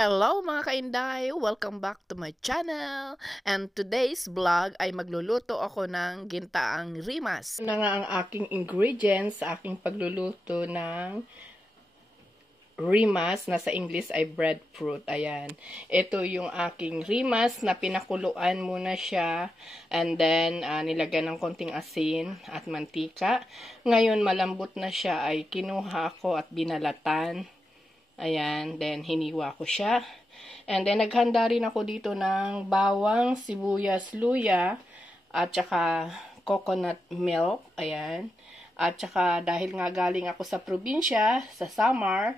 Hello mga kainday! Welcome back to my channel! And today's vlog ay magluluto ako ng gintaang rimas. Ito na nga ang aking ingredients sa aking pagluluto ng rimas na sa English ay breadfruit. Ayan. Ito yung aking rimas na pinakuluan muna siya and then nilagyan ng konting asin at mantika. Ngayon malambot na siya ay kinuha ko at binalatan. Ayan, then hiniwa ko siya. And then naghanda rin ako dito ng bawang, sibuyas, luya, at saka coconut milk. Ayan. At saka dahil nga galing ako sa probinsya, sa Samar,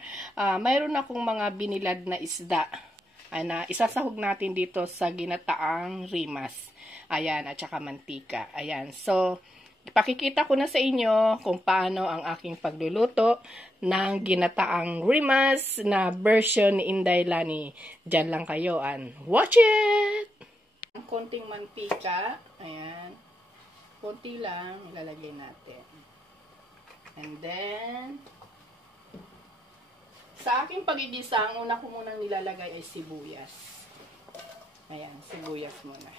mayroon akong mga binilad na isda. Na isasahog natin dito sa ginataang rimas. Ayan, at saka mantika. Ayan, so ipakikita ko na sa inyo kung paano ang aking pagluluto ng ginataang rimas na version ni Inday Lani. Diyan lang kayo and watch it! Ang konting mantika, ayan, konti lang ilalagay natin. And then, sa aking pagigisa, ang una ko munang nilalagay ay sibuyas. Ayan, sibuyas muna.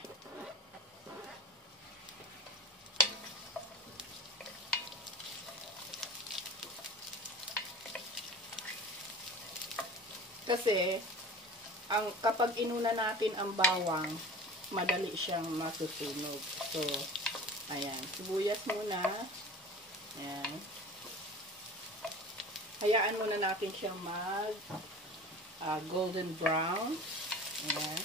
Kasi, kapag inuna natin ang bawang, madali siyang masusunog. So, ayan. Sibuyas muna. Ayan. Hayaan muna natin siyang golden brown. Ayan.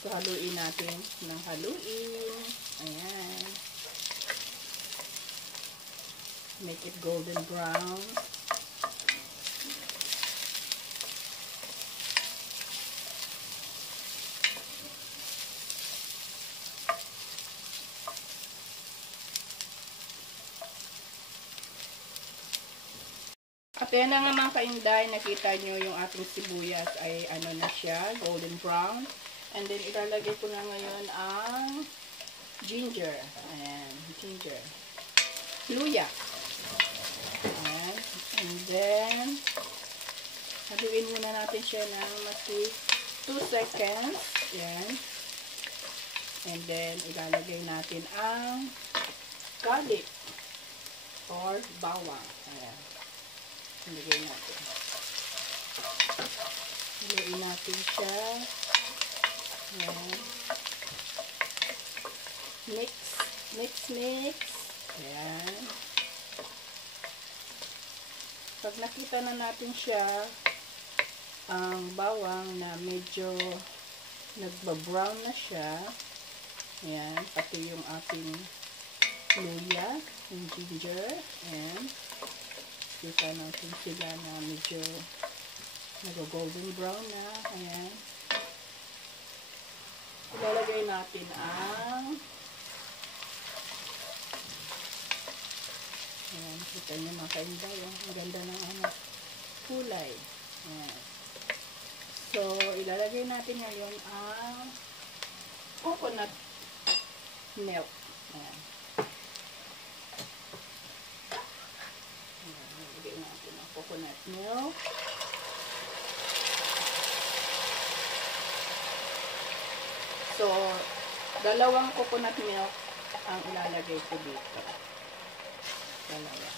So, haluin natin ng haluin. Ayan. Make it golden brown. At yan na nga mga kainday, nakita nyo yung ating sibuyas ay ano na siya, golden brown. And then ilalagay ko na ngayon ang ginger. Ayan, ginger. Luya. Ayan. And then, haluin muna natin siya ng masi 2 seconds. Ayan. And then, ilalagay natin ang garlic or bawang. Ayan. Ilagay natin. Ilagay natin siya. Ayan. Mix. Ayan. Pag nakita na natin siya, ang bawang na medyo nagba-brown na siya. Ayan. Pati yung ating luya, yung ginger. Ayan. Kita natin sila na medyo nag-golden brown na. Ayan. Ilalagay natin ang ayan, kita nyo mga kainday. Ang ganda ng kulay. Ayan. So, ilalagay natin ngayon ang coconut milk. Ayan. Coconut milk. So, dalawang coconut milk ang ilalagay ko dito. Dalawa.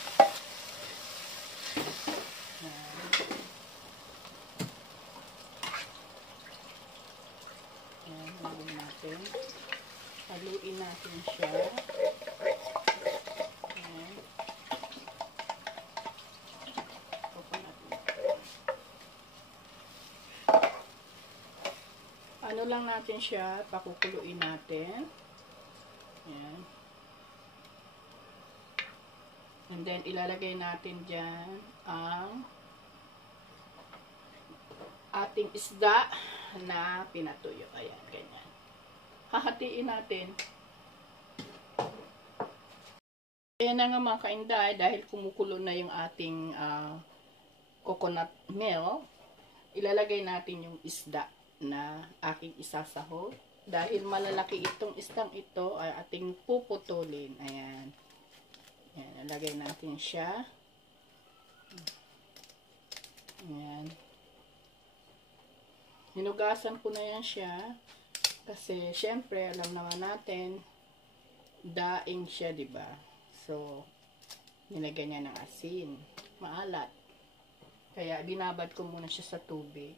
Ayan, haluin natin. Haluin natin siya. Ayan. Ano lang natin siya, pakukuluin natin. Ayan. And then, ilalagay natin dyan ang ating isda na pinatuyo. Ayan, ganyan. Hahatiin natin. Ayan na nga mga kainday, dahil kumukulo na yung ating coconut milk, ilalagay natin yung isda na aking isasahog. Dahil malalaki itong isdang ito, ay ating puputulin. Ayan. Ayan, ilagay natin siya. Ayan. hinugasan ko na yan siya. Kasi, syempre, alam naman natin, daing siya, diba? So, nilagyan niya ng asin. Maalat. Kaya, binabad ko muna siya sa tubig.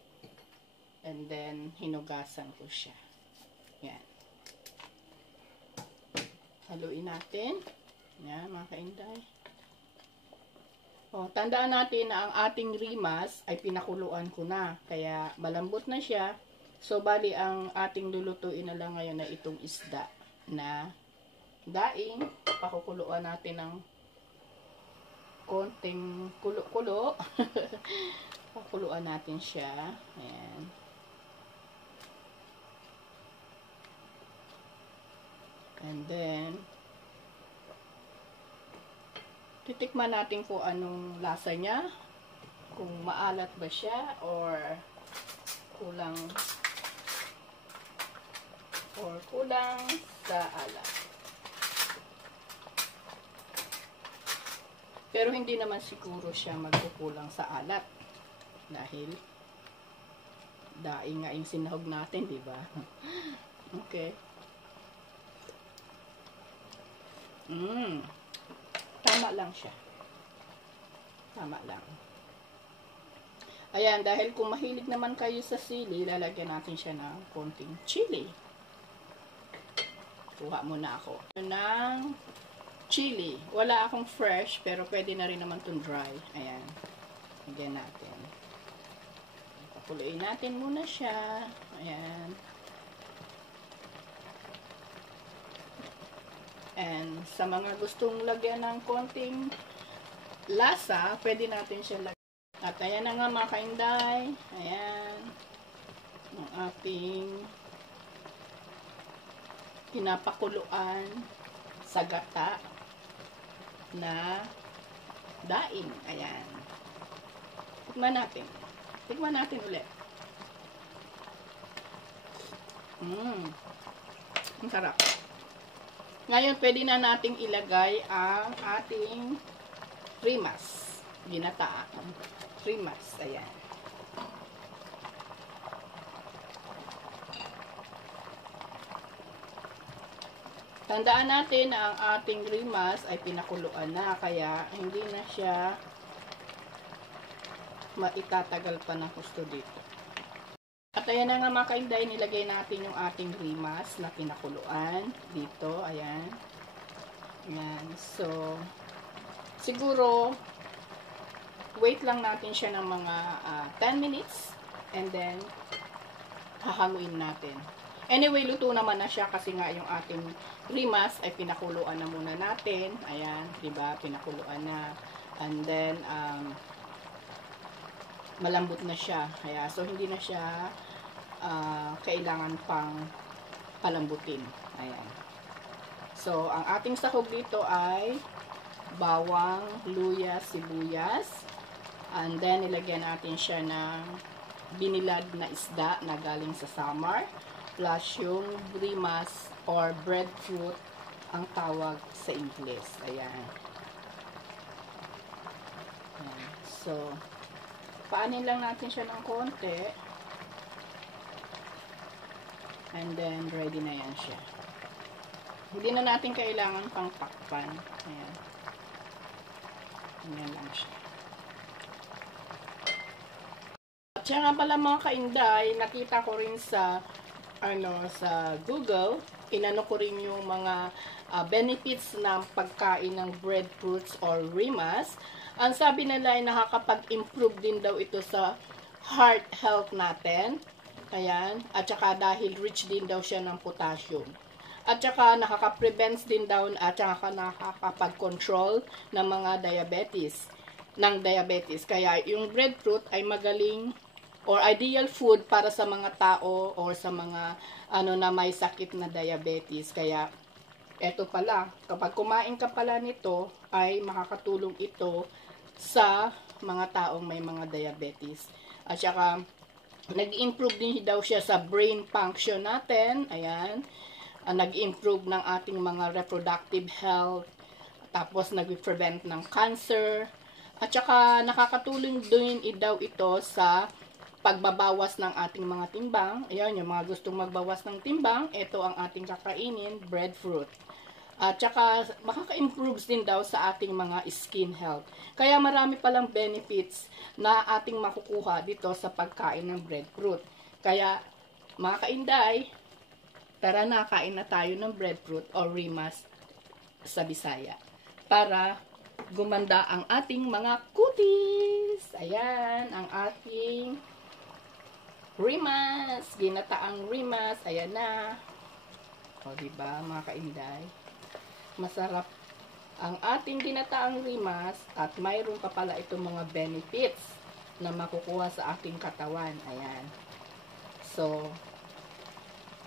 And then, hinugasan ko siya. Yan. Haluin natin. Yan, mga kainday. O, tandaan natin na ang ating rimas ay pinakuluan ko na. Kaya, malambot na siya. So, bali, ang ating lulutuin na lang ngayon na itong isda na daing. Pakukuluan natin ng konting kulo-kulo. Pakuluan natin siya. Ayan. And then, titikman natin kung anong lasa niya. Kung maalat ba siya or kulang sa alat. Pero hindi naman siguro siya magkukulang sa alat. Dahil daing nga yung sinahog natin, di ba? Okay. Tama lang siya. Tama lang. Ayan, dahil kung mahilig naman kayo sa sili, lalagyan natin siya ng konting chili. Kuha muna ako ng chili. Wala akong fresh, pero pwede na rin naman itong dry. Ayan. Lagyan natin. Pakuluin natin muna siya. Ayan. And sa mga gustong lagyan ng konting lasa, pwede natin siya lagyan. At ayan na nga mga kainday. Ayan. Ang ating pinapakuluan sa gata na daing. Ayan. Tikman natin. Tikman natin ulit. Ang sarap. Ngayon, pwede na nating ilagay ang ating rimas. Ginataan. Rimas. Ayan. Tandaan natin na ang ating rimas ay pinakuluan na. Kaya, hindi na siya maitatagal pa ng gusto dito. At ayan na nga mga kainday, nilagay natin yung ating rimas na pinakuluan dito. Ayan. Ayan. So, siguro, wait lang natin siya ng mga 10 minutes. And then, hahaluin natin. Anyway, luto naman na siya kasi nga yung ating rimas ay pinakuluan na muna natin. Ayan. Diba? Pinakuluan na. And then, malambot na siya. Kaya, so, hindi na siya kailangan pang palambutin. Ayan. So, ang ating sahog dito ay bawang, luya, sibuyas. And then, ilagyan natin siya ng binilad na isda na galing sa summer. Plus yung rimas or breadfruit ang tawag sa Ingles. Ayan. Ayan. So, paanin lang natin siya ng konti. And then, ready na yan siya. Hindi na natin kailangan pang takpan. Ayan. Ayan lang siya. At siya nga pala mga kainday, nakita ko rin sa sa Google, inano ko rin yung mga benefits ng pagkain ng breadfruits or rimas. Ang sabi nila ay nakakapag-improve din daw ito sa heart health natin. Ayan. At saka dahil rich din daw siya ng potassium. At saka nakaka-prevent din daw at saka nakakapag-control ng mga diabetes. Kaya yung breadfruit ay magaling or ideal food para sa mga tao or sa mga na may sakit na diabetes. Kaya eto pala, kapag kumain ka pala nito ay makakatulong ito sa mga taong may mga diabetes. At saka nag-improve din daw siya sa brain function natin. Ayan. Nag-improve ng ating mga reproductive health. Tapos nag-prevent ng cancer. At saka nakakatulong din daw ito sa pagbabawas ng ating mga timbang. Ayan, yung mga gustong magbawas ng timbang, ito ang ating kakainin, breadfruit. At saka, makaka-improves din daw sa ating mga skin health. Kaya marami palang benefits na ating makukuha dito sa pagkain ng breadfruit. Kaya, mga kainday, tara na, kain na tayo ng breadfruit o rimas sa Bisaya. Para gumanda ang ating mga kutis. Ayan, ang ating rimas. Ginataang rimas. Ayan na. O, diba, mga kainday? Masarap ang ating ginataang rimas at mayroon pa pala itong mga benefits na makukuha sa ating katawan. Ayan. So,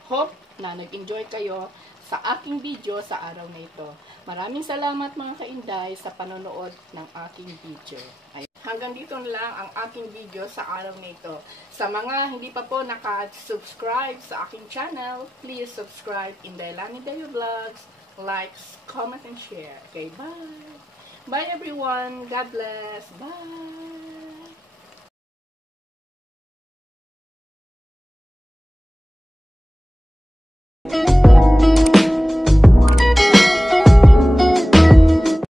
hope na nag-enjoy kayo sa aking video sa araw na ito. Maraming salamat mga kainday sa panonood ng aking video. Ayan. Hanggang dito na lang ang aking video sa araw na ito. Sa mga hindi pa po naka-subscribe sa aking channel, please subscribe in Dailani Dayo Vlogs. Like, comment, and share. Okay, bye. Bye everyone. God bless. Bye.